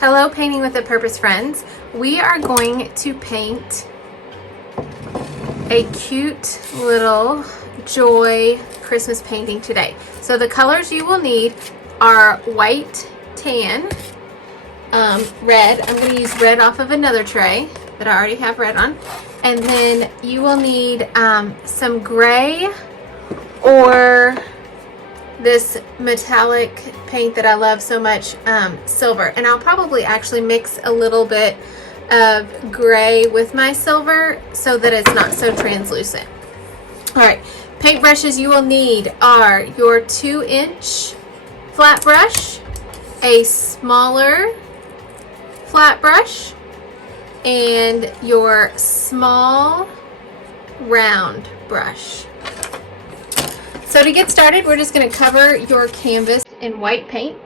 Hello, Painting with a Purpose friends. We are going to paint a cute little joy Christmas painting today. So the colors you will need are white, tan, red. I'm going to use red off of another tray that I already have red on. And then you will need some gray or this metallic paint that I love so much, silver. And I'll probably actually mix a little bit of gray with my silver so that it's not so translucent. All right, paint brushes you will need are your 2-inch flat brush, a smaller flat brush, and your small round brush. So to get started, we're just going to cover your canvas in white paint.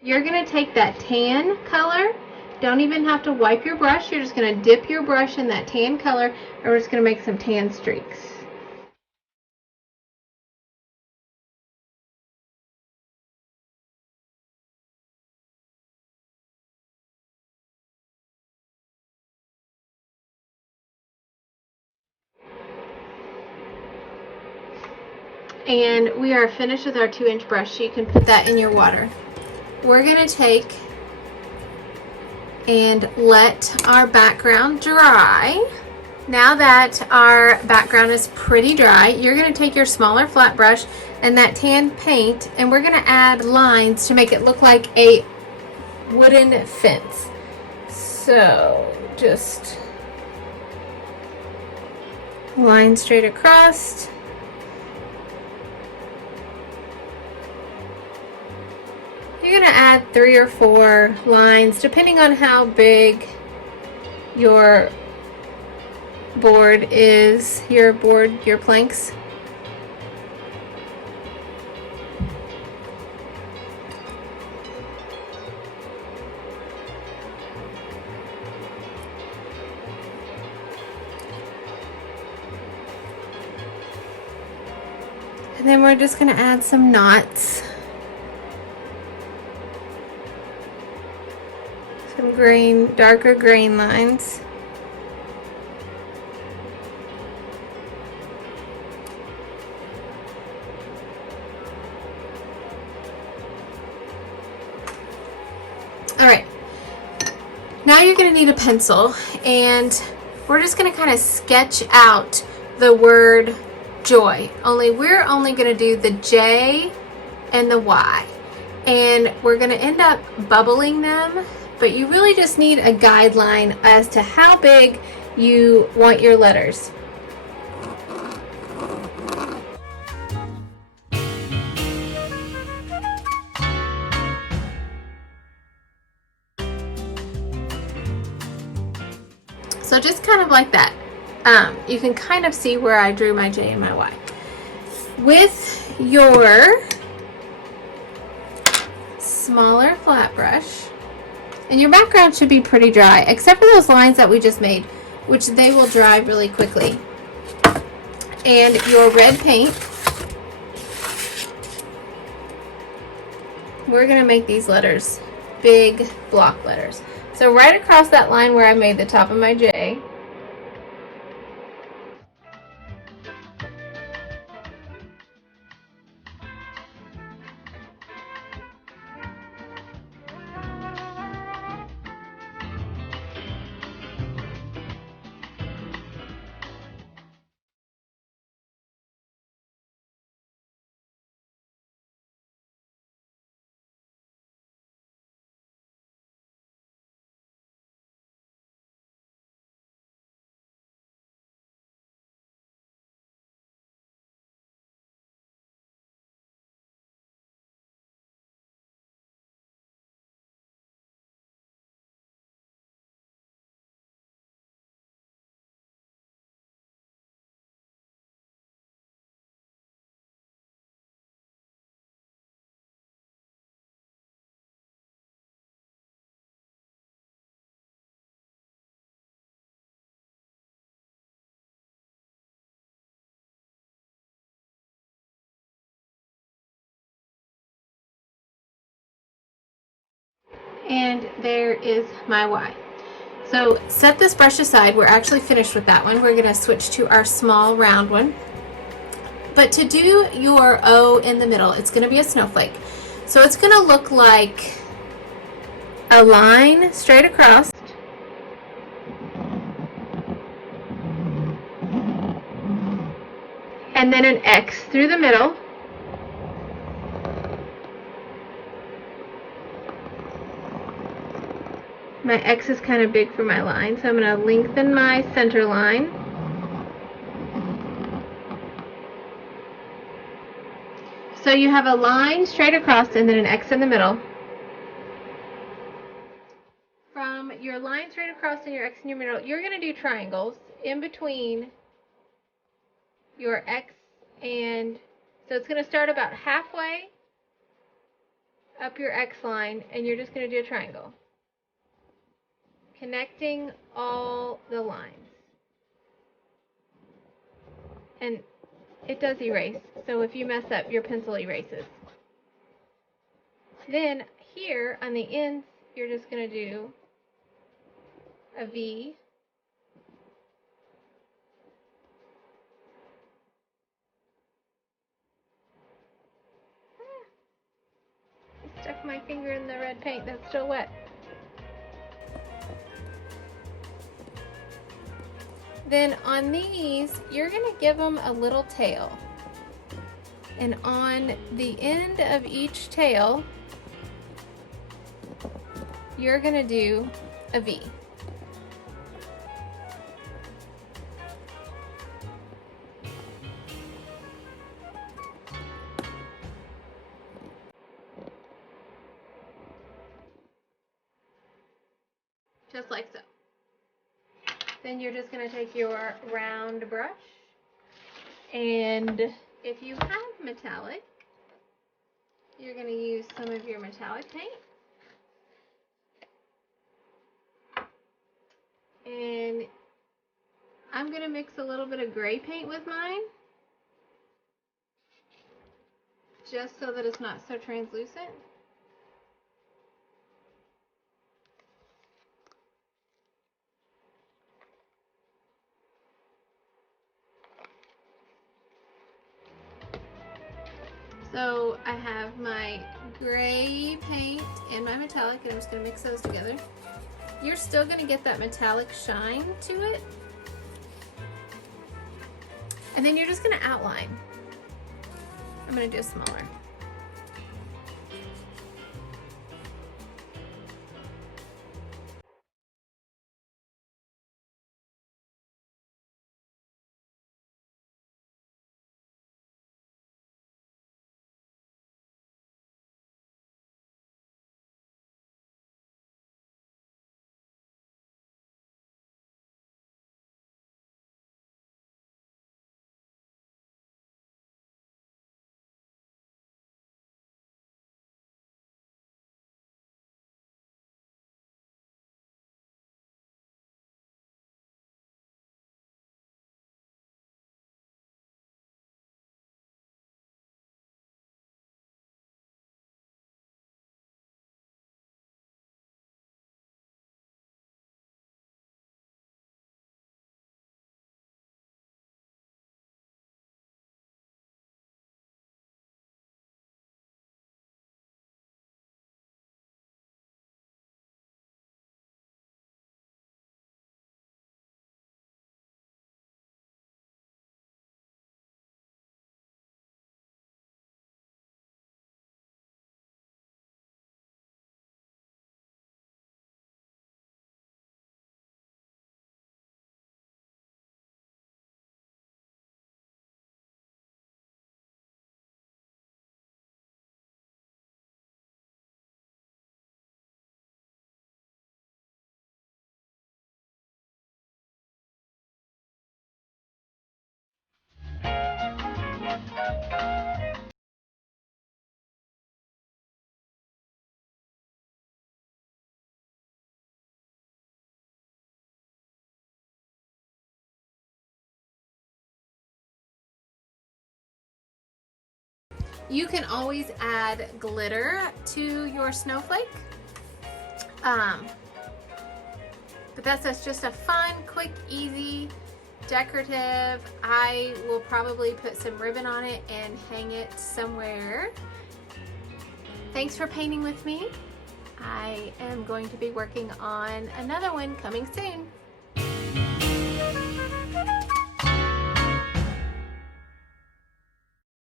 You're going to take that tan color. Don't even have to wipe your brush. You're just going to dip your brush in that tan color, and we're just going to make some tan streaks. And we are finished with our 2-inch brush, so you can put that in your water. We're going to take and let our background dry. Now that our background is pretty dry, you're going to take your smaller flat brush and that tan paint, and we're going to add lines to make it look like a wooden fence. So just line straight across. You're going to add 3 or 4 lines depending on how big your board is, your planks. And then we're just going to add some knots. Some grain, darker grain lines. All right, now you're going to need a pencil, and we're just going to kind of sketch out the word joy. We're only going to do the J and the Y, and we're going to end up bubbling them, but you really just need a guideline as to how big you want your letters. So just kind of like that. You can kind of see where I drew my J and my Y. With your smaller flat brush, and your background should be pretty dry, except for those lines that we just made, which they will dry really quickly. And your red paint, we're going to make these letters big block letters. So right across that line where I made the top of my J, And there is my Y. So set this brush aside. We're actually finished with that one. We're going to switch to our small round one. But to do your O in the middle, it's going to be a snowflake. So it's going to look like a line straight across, and then an X through the middle, my X is kind of big for my line, so I'm going to lengthen my center line. So you have a line straight across and then an X in the middle. From your line straight across and your X in your middle, you're going to do triangles in between your X and, so it's going to start about halfway up your X line, and you're just going to do a triangle, connecting all the lines. And it does erase, so if you mess up, your pencil erases. Then here on the ends, you're just going to do a V, I stuck my finger in the red paint that's still wet. Then on these, you're going to give them a little tail. And on the end of each tail, you're going to do a V. Just like so. Then you're just going to take your round brush, and if you have metallic, you're going to use some of your metallic paint. And I'm going to mix a little bit of gray paint with mine, just so that it's not so translucent. So I have my gray paint and my metallic, and I'm just going to mix those together. You're still going to get that metallic shine to it. And then you're just going to outline. I'm going to do a smaller. You can always add glitter to your snowflake. But that's just a fun, quick, easy, decorative. I will probably put some ribbon on it and hang it somewhere. Thanks for painting with me. I am going to be working on another one coming soon.